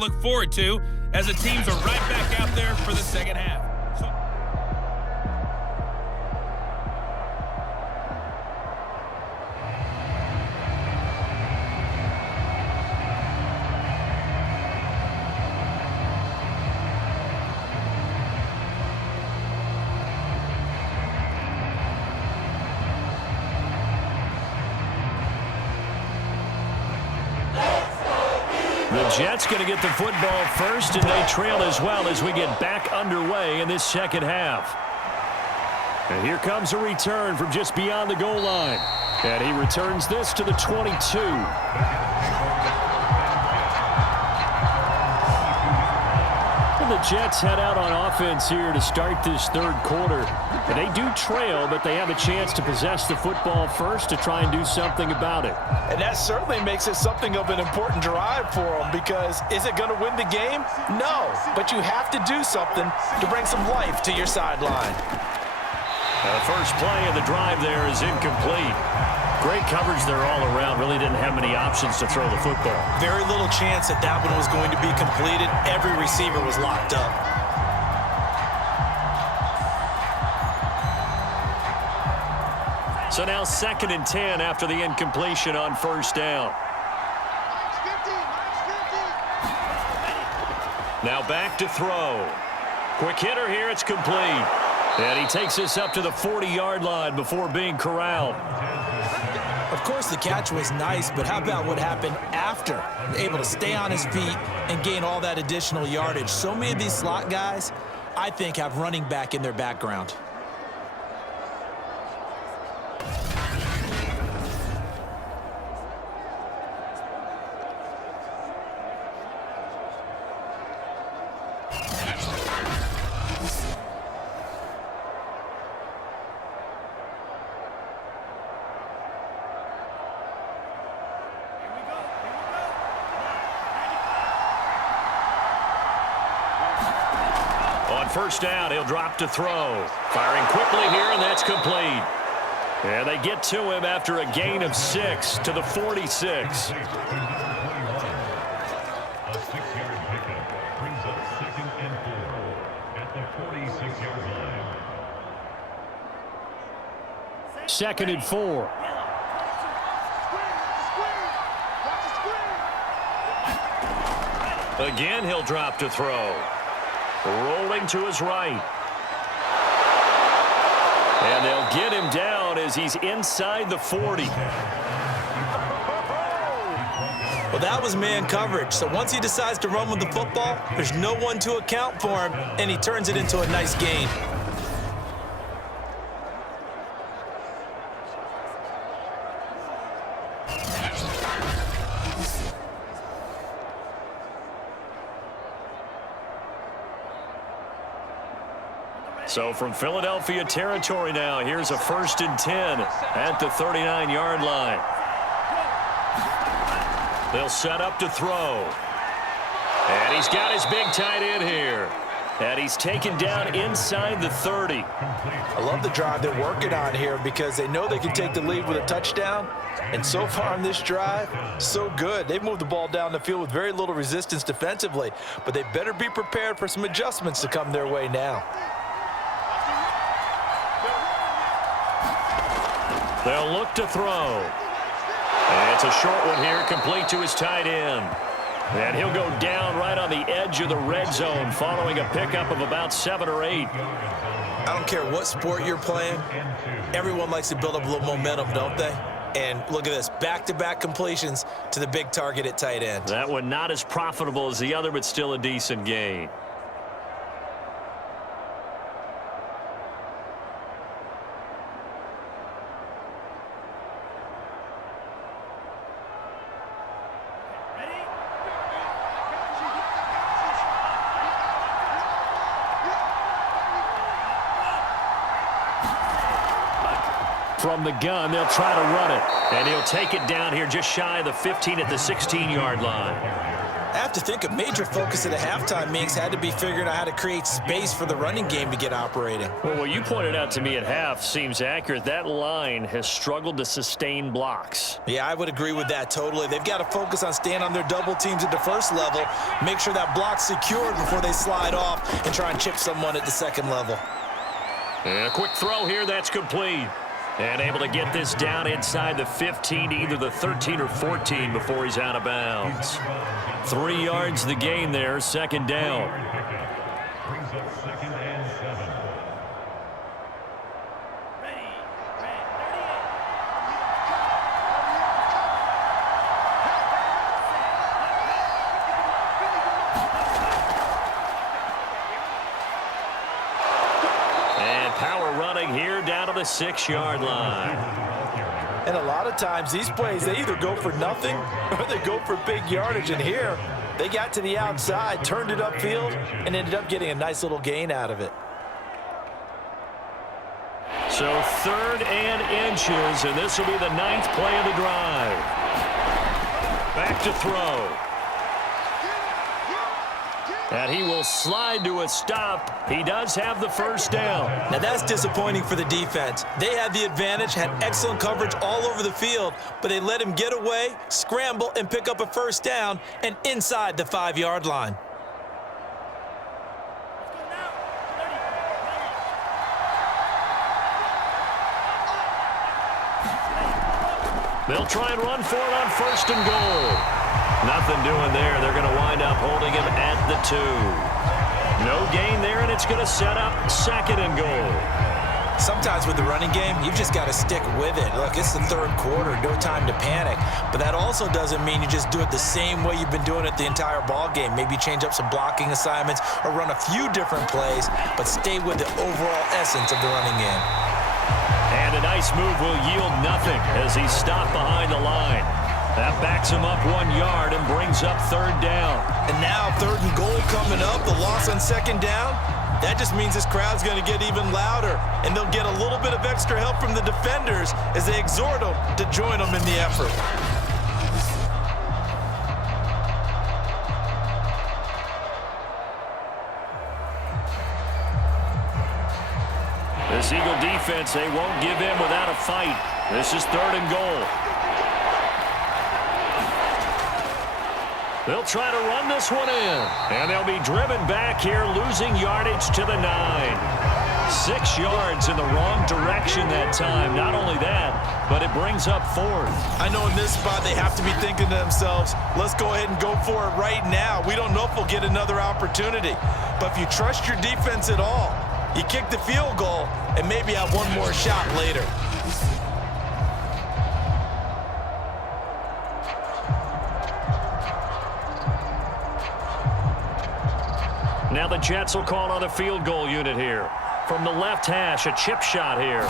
look forward to as the teams are right back out there for the second half. The Jets going to get the football first, and they trail as well as we get back underway in this second half. And here comes a return from just beyond the goal line. And he returns this to the 22. And the Jets head out on offense here to start this third quarter. And they do trail, but they have a chance to possess the football first to try and do something about it. And that certainly makes it something of an important drive for them, because is it going to win the game? No, but you have to do something to bring some life to your sideline. The first play of the drive there is incomplete. Great coverage there all around. Really didn't have many options to throw the football. Very little chance that that one was going to be completed. Every receiver was locked up. So now 2nd and 10 after the incompletion on first down. Now back to throw. Quick hitter here, it's complete. And he takes this up to the 40-yard line before being corralled. Of course, the catch was nice, but how about what happened after? Able to stay on his feet and gain all that additional yardage. So many of these slot guys, I think, have running back in their background. First down, he'll drop to throw. Firing quickly here, and that's complete. And they get to him after a gain of 6 to the 46. A 6-yard pickup brings up 2nd and 4 at the 46-yard line. 2nd and 4. Again, he'll drop to throw. Rolling to his right. And they'll get him down as he's inside the 40. Well, that was man coverage. So once he decides to run with the football, there's no one to account for him, and he turns it into a nice gain. So from Philadelphia territory now, here's a 1st and 10 at the 39-yard line. They'll set up to throw. And he's got his big tight end here. And he's taken down inside the 30. I love the drive they're working on here because they know they can take the lead with a touchdown. And so far on this drive, so good. They've moved the ball down the field with very little resistance defensively. But they better be prepared for some adjustments to come their way now. They'll look to throw. And it's a short one here, complete to his tight end. And he'll go down right on the edge of the red zone following a pickup of about 7 or 8. I don't care what sport you're playing. Everyone likes to build up a little momentum, don't they? And look at this, back-to-back completions to the big target at tight end. That one not as profitable as the other, but still a decent gain. From the gun, they'll try to run it. And he'll take it down here just shy of the 15 at the 16-yard line. That's have to think a major focus of the halftime meetings had to be figuring out how to create space for the running game to get operating. Well, what you pointed out to me at half seems accurate. That line has struggled to sustain blocks. Yeah, I would agree with that totally. They've got to focus on staying on their double teams at the first level, make sure that block's secured before they slide off and try and chip someone at the second level. And a quick throw here, that's complete. And able to get this down inside the 15 to either the 13 or 14 before he's out of bounds. 3 yards the gain there, second down. Brings up second and 7. And power running here down to the 6-yard line. And a lot of times these plays, they either go for nothing or they go for big yardage. And here, they got to the outside, turned it upfield, and ended up getting a nice little gain out of it. So 3rd and inches, and this will be the 9th play of the drive. Back to throw. And he will slide to a stop. He does have the first down. Now that's disappointing for the defense. They had the advantage, had excellent coverage all over the field, but they let him get away, scramble, and pick up a first down, and inside the 5-yard line. They'll try and run for it on 1st and goal. Nothing doing there. They're going to wind up holding him at the 2. No gain there, and it's going to set up 2nd and goal. Sometimes with the running game, you've just got to stick with it. Look, it's the 3rd quarter, no time to panic. But that also doesn't mean you just do it the same way you've been doing it the entire ball game. Maybe change up some blocking assignments or run a few different plays, but stay with the overall essence of the running game. And a nice move will yield nothing as he's stopped behind the line. That backs him up 1 yard and brings up 3rd down. And now 3rd and goal coming up, the loss on 2nd down. That just means this crowd's going to get even louder, and they'll get a little bit of extra help from the defenders as they exhort them to join them in the effort. This Eagle defense, they won't give in without a fight. This is 3rd and goal. They'll try to run this one in. And they'll be driven back here, losing yardage to the 9. 6 yards in the wrong direction that time. Not only that, but it brings up 4th. I know in this spot they have to be thinking to themselves, let's go ahead and go for it right now. We don't know if we'll get another opportunity. But if you trust your defense at all, you kick the field goal and maybe have one more shot later. Now the Jets will call on the field goal unit here. From the left hash, a chip shot here.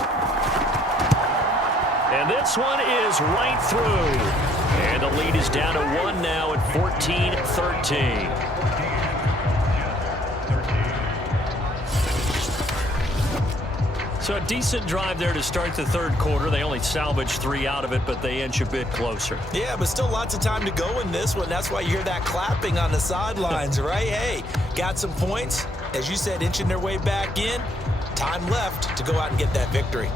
And this one is right through. And the lead is down to 1 now at 14-13. So a decent drive there to start the 3rd quarter. They only salvaged 3 out of it, but they inch a bit closer. Yeah, but still lots of time to go in this one. That's why you hear that clapping on the sidelines, right? Hey, got some points. As you said, inching their way back in. Time left to go out and get that victory.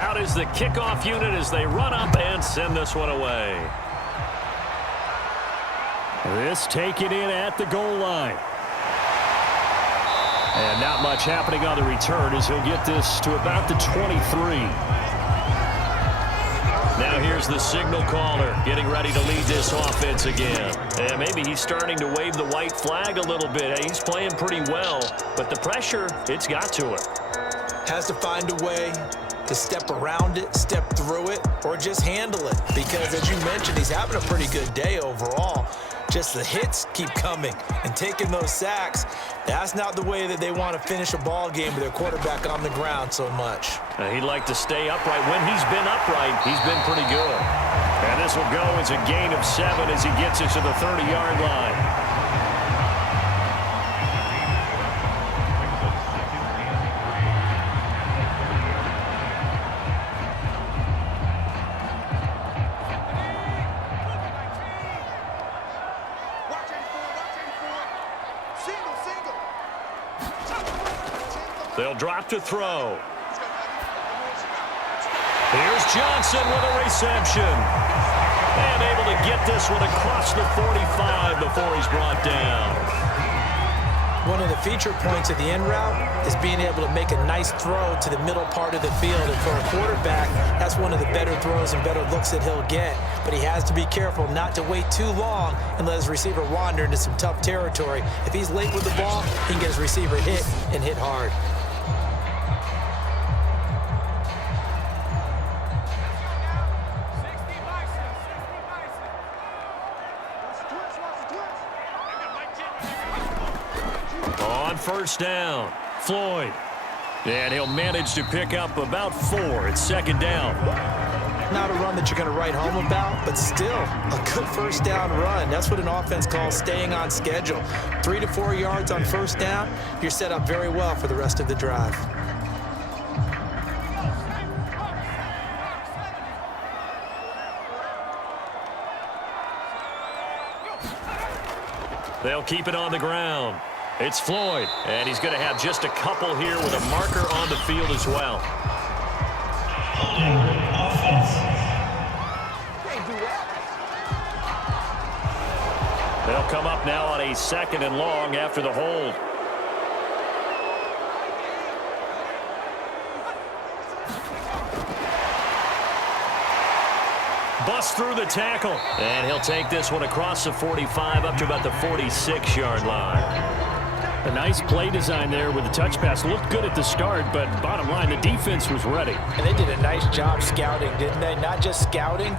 Out is the kickoff unit as they run up and send this one away. This taken in at the goal line. And not much happening on the return as he'll get this to about the 23. Now here's the signal caller getting ready to lead this offense again. And maybe he's starting to wave the white flag a little bit. He's playing pretty well, but the pressure, it's got to him. Has to find a way to step around it, step through it, or just handle it. Because as you mentioned, he's having a pretty good day overall. Just the hits keep coming and taking those sacks. That's not the way that they want to finish a ball game with their quarterback on the ground so much. He'd like to stay upright. When he's been upright, he's been pretty good. And this will go as a gain of 7 as he gets it to the 30-yard line. They'll drop to throw. Here's Johnson with a reception. And able to get this one across the 45 before he's brought down. One of the feature points of the end route is being able to make a nice throw to the middle part of the field. And for a quarterback, that's one of the better throws and better looks that he'll get. But he has to be careful not to wait too long and let his receiver wander into some tough territory. If he's late with the ball, he can get his receiver hit and hit hard. On first down, Floyd. And he'll manage to pick up about 4 at second down. Not a run that you're going to write home about, but still a good first down run. That's what an offense calls staying on schedule. 3 to 4 yards on first down, you're set up very well for the rest of the drive. They'll keep it on the ground. It's Floyd, and he's going to have just a couple here with a marker on the field as well. They'll come up now on a 2nd and long after the hold. Bust through the tackle, and he'll take this one across the 45 up to about the 46-yard line. A nice play design there with the touch pass. Looked good at the start, but bottom line, the defense was ready. And they did a nice job scouting, didn't they? Not just scouting,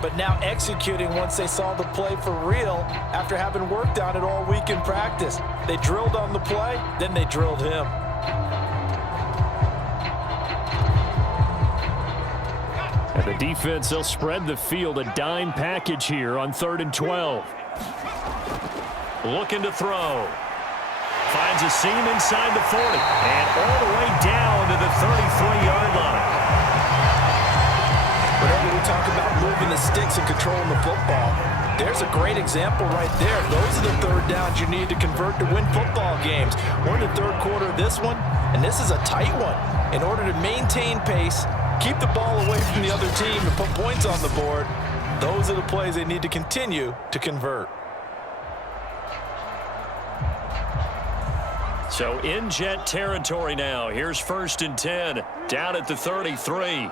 but now executing once they saw the play for real after having worked on it all week in practice. They drilled on the play, then they drilled him. And the defense, they'll spread the field, a dime package here on 3rd and 12. Looking to throw. Finds a seam inside the 40. And all the way down to the 33-yard line. Whenever we talk about moving the sticks and controlling the football, there's a great example right there. Those are the third downs you need to convert to win football games. We're in the third quarter of this one, and this is a tight one. In order to maintain pace, keep the ball away from the other team and put points on the board, those are the plays they need to continue to convert. So in Jet territory now. Here's 1st and 10. Down at the 33.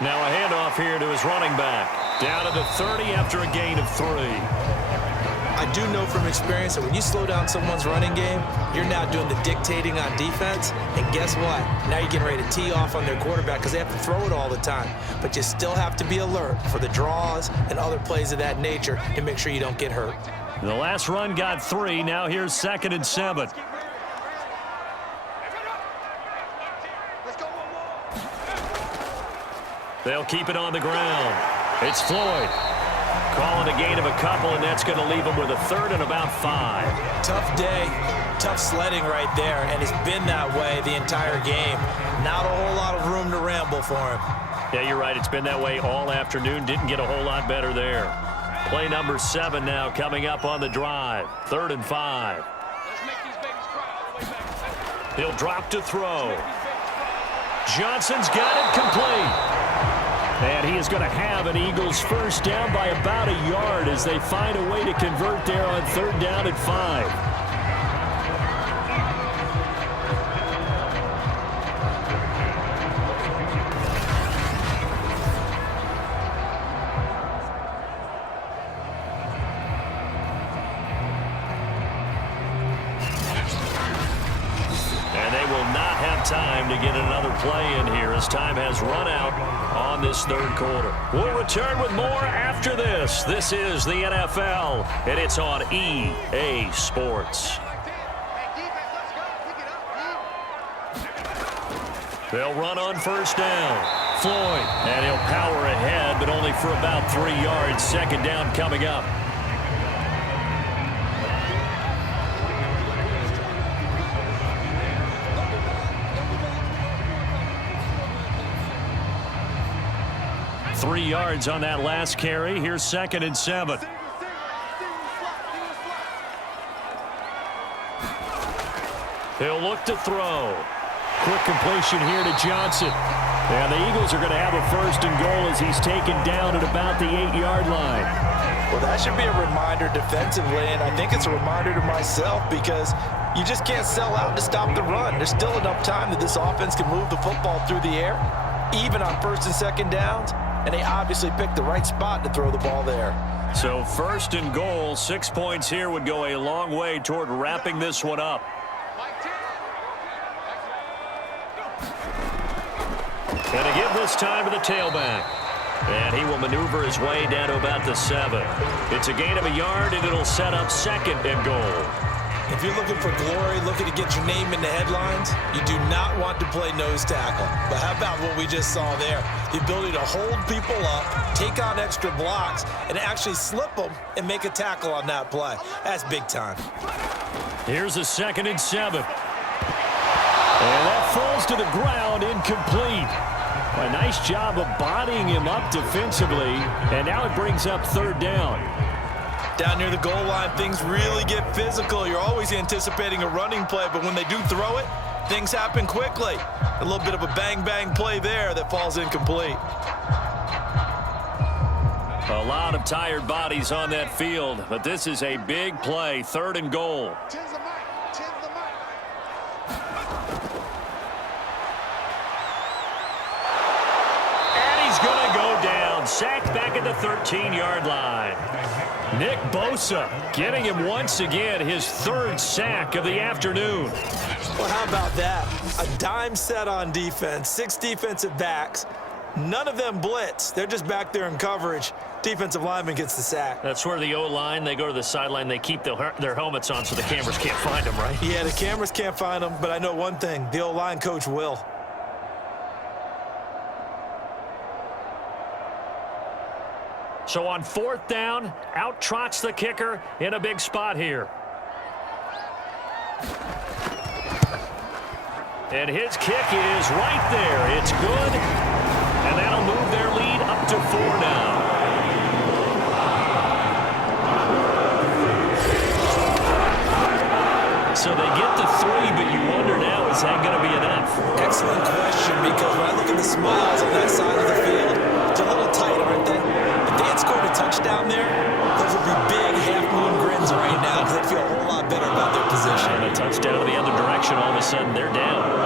Now a handoff here to his running back. Down to the 30 after a gain of 3. I do know from experience that when you slow down someone's running game, you're now doing the dictating on defense. And guess what? Now you're getting ready to tee off on their quarterback because they have to throw it all the time. But you still have to be alert for the draws and other plays of that nature to make sure you don't get hurt. The last run got 3. Now here's 2nd and 7. They'll keep it on the ground. It's Floyd. Calling a gain of a couple, and that's going to leave him with a 3rd and about 5. Tough day, tough sledding right there, and it's been that way the entire game. Not a whole lot of room to ramble for him. Yeah, you're right. It's been that way all afternoon. Didn't get a whole lot better there. Play number 7 now coming up on the drive. 3rd and 5. He'll drop to throw. Johnson's got it complete. And he is going to have an Eagles first down by about a yard as they find a way to convert there on 3rd down at 5. Time to get another play in here as time has run out on this 3rd quarter. We'll return with more after this. This is the NFL, and it's on EA Sports. They'll run on first down. Floyd, and he'll power ahead, but only for about 3 yards. 2nd down coming up. Three yards on that last carry. Here's 2nd and 7. He'll look to throw. Quick completion here to Johnson. And the Eagles are going to have a 1st and goal as he's taken down at about the 8-yard line. Well, that should be a reminder defensively, and I think it's a reminder to myself because you just can't sell out to stop the run. There's still enough time that this offense can move the football through the air, even on 1st and 2nd downs, and they obviously picked the right spot to throw the ball there. So 1st and goal, 6 points here would go a long way toward wrapping this one up. And to give this time to the tailback. And he will maneuver his way down to about the 7. It's a gain of a yard, and it'll set up 2nd and goal. If you're looking for glory, looking to get your name in the headlines, you do not want to play nose tackle. But how about what we just saw there? The ability to hold people up, take on extra blocks, and actually slip them and make a tackle on that play. That's big time. Here's a 2nd and 7. And that falls to the ground, incomplete. A nice job of bodying him up defensively, and now it brings up 3rd down. Down near the goal line, things really get physical. You're always anticipating a running play, but when they do throw it, things happen quickly. A little bit of a bang-bang play there that falls incomplete. A lot of tired bodies on that field, but this is a big play, 3rd and goal. Going to go down, sacked back at the 13-yard line. Nick Bosa getting him once again his 3rd sack of the afternoon. Well, how about that? A dime set on defense, 6 defensive backs. None of them blitz. They're just back there in coverage. Defensive lineman gets the sack. That's where the O-line, they go to the sideline, they keep their helmets on so the cameras can't find them, right? Yeah, the cameras can't find them, but I know one thing. The O-line coach will. So on 4th down, out trots the kicker in a big spot here. And his kick is right there. It's good. And that'll move their lead up to 4 now. So they get the 3, but you wonder now, is that going to be enough? Excellent question, because when I look at the smiles on that side of the field, it's a little tight, aren't they? If they had scored a touchdown there, those would be big half-moon grins right now because they'd feel a whole lot better about their position. And a touchdown in the other direction, all of a sudden they're down.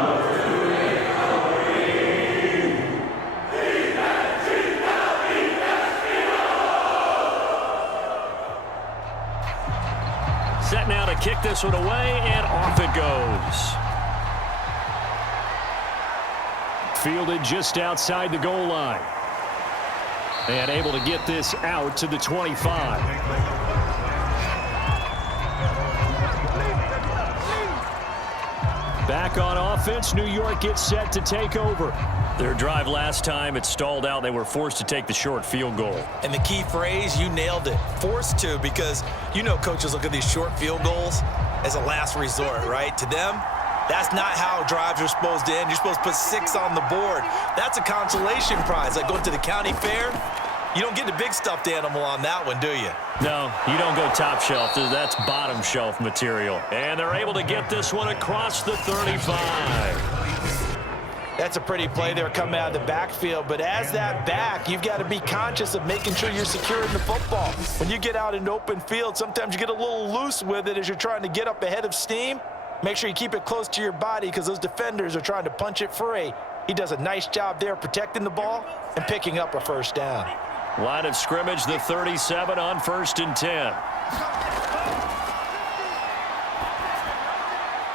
Set now to kick this one away, and off it goes. Fielded just outside the goal line. And able to get this out to the 25. Back on offense, New York gets set to take over. Their drive last time, it stalled out. They were forced to take the short field goal. And the key phrase, you nailed it, forced to, because you know coaches look at these short field goals as a last resort, right? To them, that's not how drives are supposed to end. You're supposed to put 6 on the board. That's a consolation prize. Like going to the county fair, you don't get the big stuffed animal on that one, do you? No, you don't go top shelf. That's bottom shelf material. And they're able to get this one across the 35. That's a pretty play there coming out of the backfield, but as that back, you've got to be conscious of making sure you're securing the football. When you get out into open field, sometimes you get a little loose with it as you're trying to get up ahead of steam. Make sure you keep it close to your body because those defenders are trying to punch it free. He does a nice job there protecting the ball and picking up a 1st down. Line of scrimmage, the 37 on 1st and 10.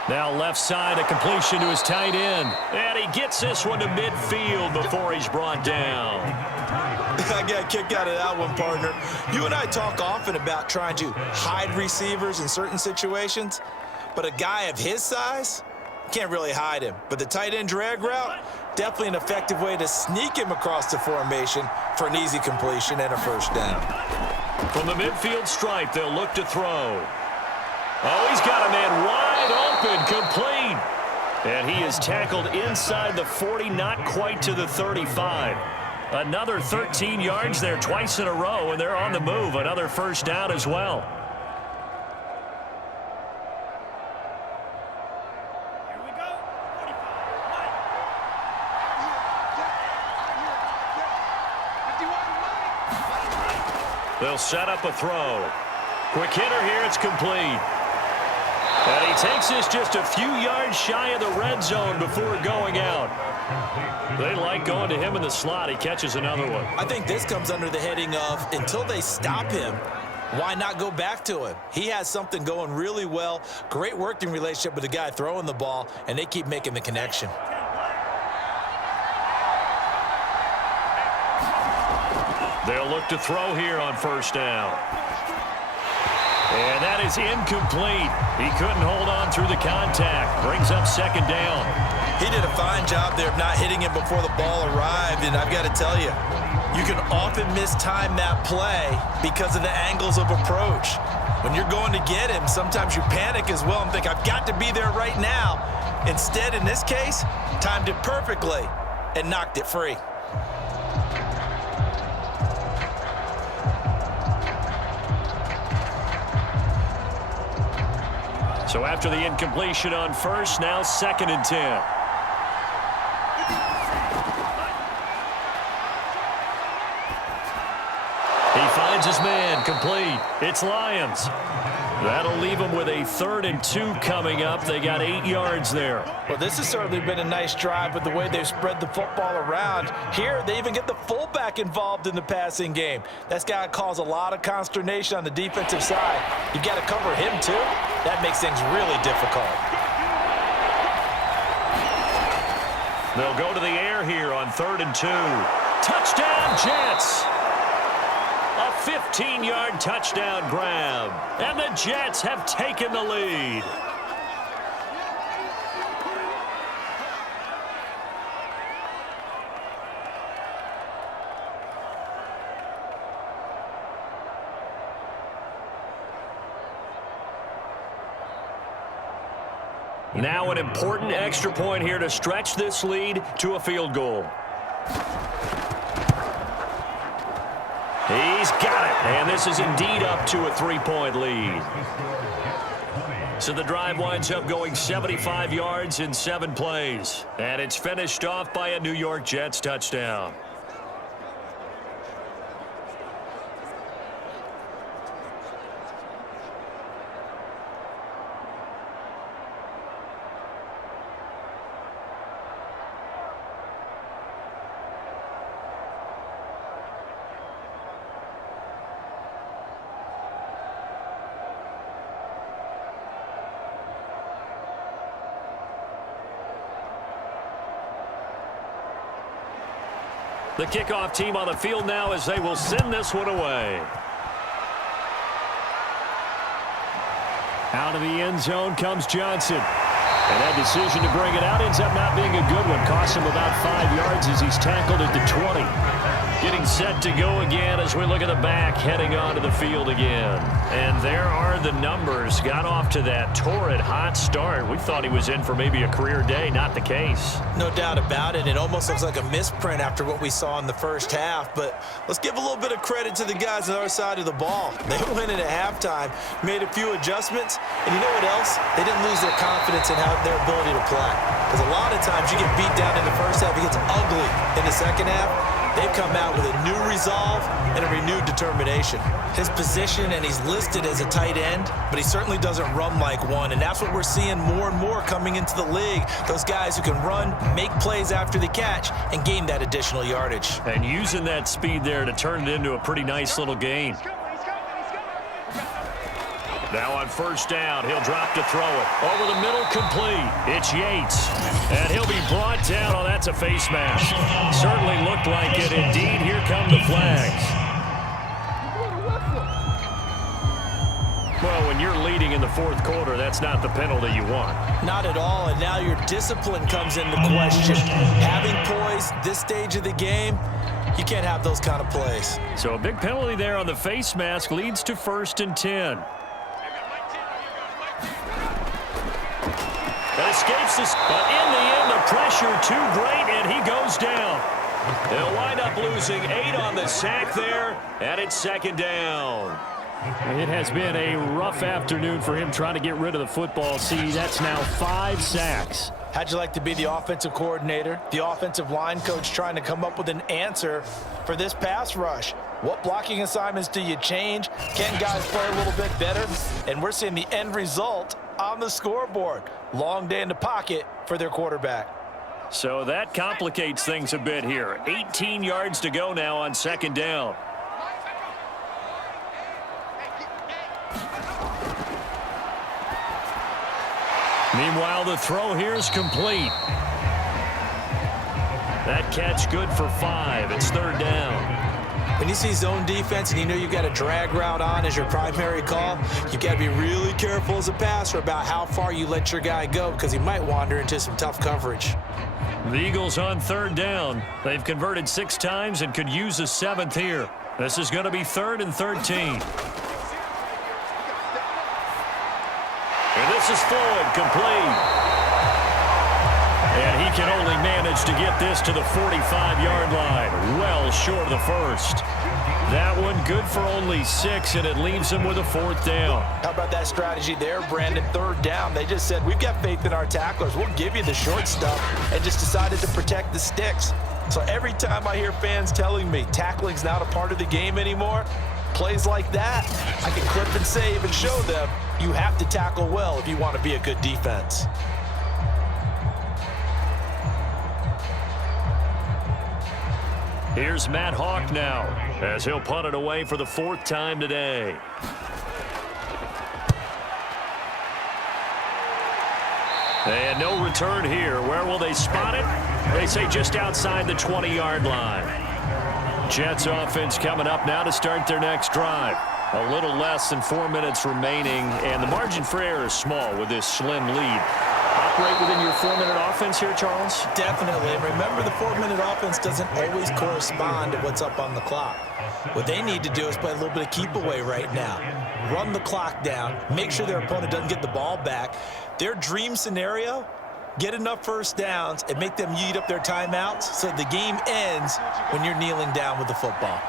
Now left side, a completion to his tight end. And he gets this one to midfield before he's brought down. I got a kick out of that one, partner. You and I talk often about trying to hide receivers in certain situations, but a guy of his size can't really hide him. But the tight end drag route, definitely an effective way to sneak him across the formation for an easy completion and a 1st down. From the midfield stripe, they'll look to throw. Oh, he's got a man wide open, complete. And he is tackled inside the 40, not quite to the 35. Another 13 yards there twice in a row, and they're on the move. Another 1st down as well. They'll set up a throw. Quick hitter here. It's complete. And he takes this just a few yards shy of the red zone before going out. They like going to him in the slot. He catches another one. I think this comes under the heading of until they stop him, why not go back to him? He has something going really well. Great working relationship with the guy throwing the ball, and they keep making the connection. They'll look to throw here on first down. And that is incomplete. He couldn't hold on through the contact. Brings up second down. He did a fine job there of not hitting him before the ball arrived, and I've got to tell you, you can often mistime that play because of the angles of approach. When you're going to get him, sometimes you panic as well and think, I've got to be there right now. Instead, in this case, timed it perfectly and knocked it free. So after the incompletion on first, now 2nd and 10. He finds his man, complete. It's Lions. That'll leave them with a 3rd and 2 coming up. They got 8 yards there. Well, this has certainly been a nice drive with the way they've spread the football around. Here, they even get the fullback involved in the passing game. That's got to cause a lot of consternation on the defensive side. You've got to cover him, too. That makes things really difficult. They'll go to the air here on 3rd and 2. Touchdown, Jets! A 15-yard touchdown grab. And the Jets have taken the lead. Now an important extra point here to stretch this lead to a field goal. He's got it, and this is indeed up to a 3-point lead. So the drive winds up going 75 yards in 7 plays, and it's finished off by a New York Jets touchdown. The kickoff team on the field now as they will send this one away. Out of the end zone comes Johnson. And that decision to bring it out ends up not being a good one. Costs him about 5 yards as he's tackled at the 20. Getting set to go again as we look at the back, heading onto the field again. And there are the numbers. Got off to that torrid hot start. We thought he was in for maybe a career day. Not the case. No doubt about it. It almost looks like a misprint after what we saw in the first half. But let's give a little bit of credit to the guys on our side of the ball. They went in at halftime, made a few adjustments. And you know what else? They didn't lose their confidence in their ability to play. Because a lot of times you get beat down in the first half. It gets ugly in the second half. They've come out with a new resolve and a renewed determination. His position, and he's listed as a tight end, but he certainly doesn't run like one, and that's what we're seeing more and more coming into the league. Those guys who can run, make plays after the catch, and gain that additional yardage. And using that speed there to turn it into a pretty nice little gain. Now on first down, he'll drop to throw it. Over the middle, complete. It's Yates. And he'll be brought down. Oh, that's a face mask. Certainly looked like it. Indeed, here come the flags. Well, when you're leading in the 4th quarter, that's not the penalty you want. Not at all, and now your discipline comes into question. Having poise this stage of the game, you can't have those kind of plays. So a big penalty there on the face mask leads to 1st and 10. That escapes this, but in the end, the pressure too great, and he goes down. They'll wind up losing 8 on the sack there, and it's 2nd down. It has been a rough afternoon for him trying to get rid of the football. See, that's now 5 sacks. How'd you like to be the offensive coordinator, the offensive line coach trying to come up with an answer for this pass rush? What blocking assignments do you change? Can guys play a little bit better? And we're seeing the end result on the scoreboard. Long day in the pocket for their quarterback. So that complicates things a bit here. 18 yards to go now on second down. Meanwhile, the throw here is complete. That catch good for 5. It's third down. When you see zone defense and you know you've got a drag route on as your primary call, you've got to be really careful as a passer about how far you let your guy go because he might wander into some tough coverage. The Eagles on third down. They've converted 6 times and could use a 7th here. This is going to be 3rd and 13. And this is Floyd, complete. And he can only manage to get this to the 45-yard line, well short of the first. That one good for only 6, and it leaves him with a 4th down. How about that strategy there, Brandon? Third down. They just said, we've got faith in our tacklers. We'll give you the short stuff, and just decided to protect the sticks. So every time I hear fans telling me tackling's not a part of the game anymore, plays like that, I can clip and save and show them you have to tackle well if you want to be a good defense. Here's Matt Hawk now as he'll punt it away for the 4th time today. And no return here. Where will they spot it? They say just outside the 20-yard line. Jets offense coming up now to start their next drive. A little less than 4 minutes remaining, and the margin for error is small with this slim lead. Operate within your 4-minute offense here, Charles? Definitely. And remember, the 4-minute offense doesn't always correspond to what's up on the clock. What they need to do is play a little bit of keep away right now. Run the clock down. Make sure their opponent doesn't get the ball back. Their dream scenario, get enough first downs and make them eat up their timeouts so the game ends when you're kneeling down with the football.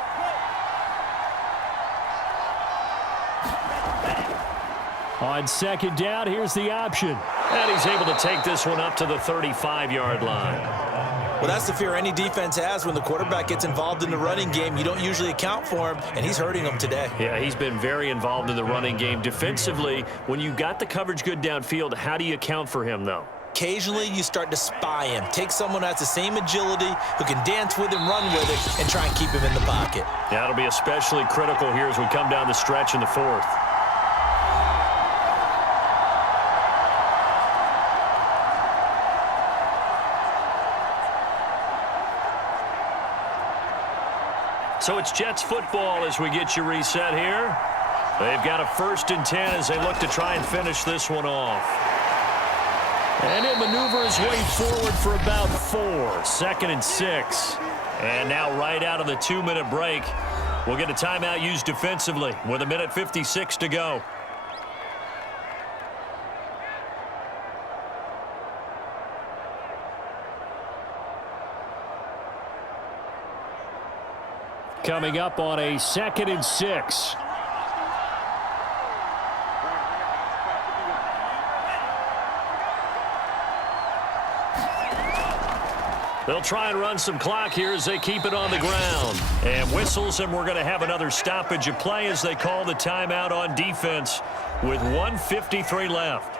On second down, here's the option. And he's able to take this one up to the 35-yard line. Well, that's the fear any defense has when the quarterback gets involved in the running game. You don't usually account for him, and he's hurting them today. Yeah, he's been very involved in the running game. Defensively, when you got the coverage good downfield, how do you account for him, though? Occasionally, you start to spy him. Take someone who has the same agility, who can dance with him, run with it, and try and keep him in the pocket. Yeah, it'll be especially critical here as we come down the stretch in the 4th. So it's Jets football as we get you reset here. They've got a 1st and 10 as they look to try and finish this one off. And he'll maneuver his way forward for about 4. 2nd and 6. And now right out of the 2-minute break, we'll get a timeout used defensively with 1:56 to go. Coming up on a 2nd and 6. They'll try and run some clock here as they keep it on the ground. And whistles, and we're going to have another stoppage of play as they call the timeout on defense with 1:53 left.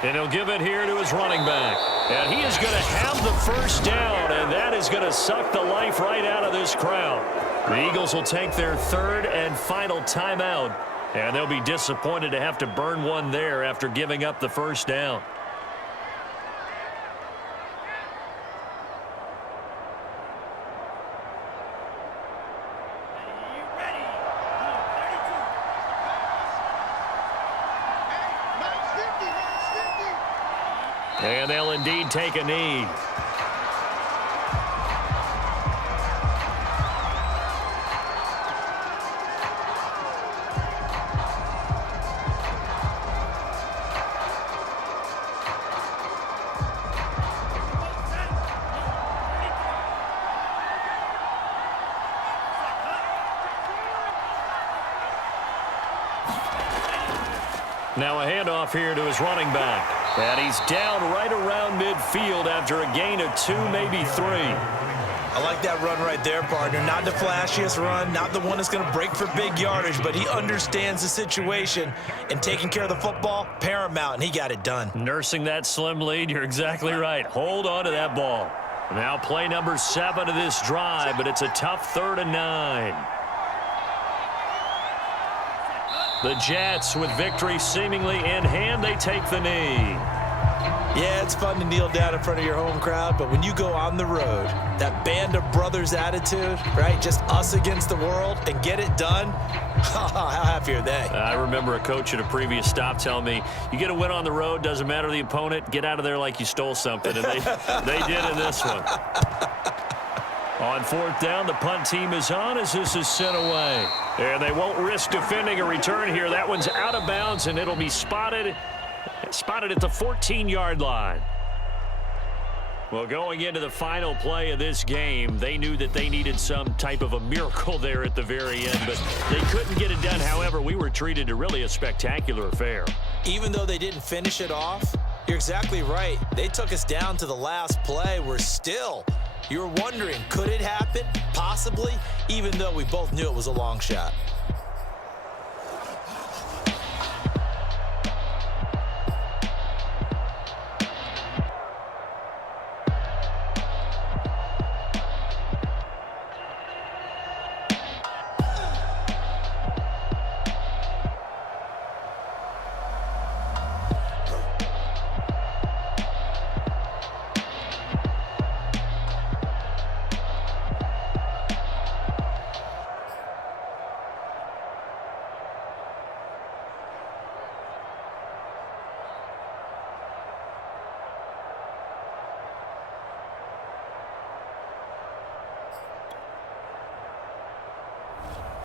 And he'll give it here to his running back. And he is going to have the first down, and that is going to suck the life right out of this crowd. The Eagles will take their 3rd and final timeout, and they'll be disappointed to have to burn one there after giving up the first down. And they'll indeed take a knee. Now a handoff here to his running back. And he's down right around midfield after a gain of 2, maybe 3. I like that run right there, partner. Not the flashiest run, not the one that's going to break for big yardage, but he understands the situation, and taking care of the football, paramount, and he got it done. Nursing that slim lead, you're exactly right. Hold on to that ball. Now play number 7 of this drive, but it's a tough 3rd and 9. The Jets, with victory seemingly in hand, they take the knee. Yeah, it's fun to kneel down in front of your home crowd, but when you go on the road, that band of brothers attitude, right, just us against the world, and get it done, how happy are they? I remember a coach at a previous stop telling me, you get a win on the road, doesn't matter the opponent, get out of there like you stole something, and they did in this one. On 4th down, the punt team is on as this is sent away. And they won't risk defending a return here. That one's out of bounds, and it'll be spotted at the 14-yard line. Well, going into the final play of this game, they knew that they needed some type of a miracle there at the very end, but they couldn't get it done. However, we were treated to really a spectacular affair. Even though they didn't finish it off, you're exactly right. They took us down to the last play. You were wondering, could it happen? Possibly, even though we both knew it was a long shot.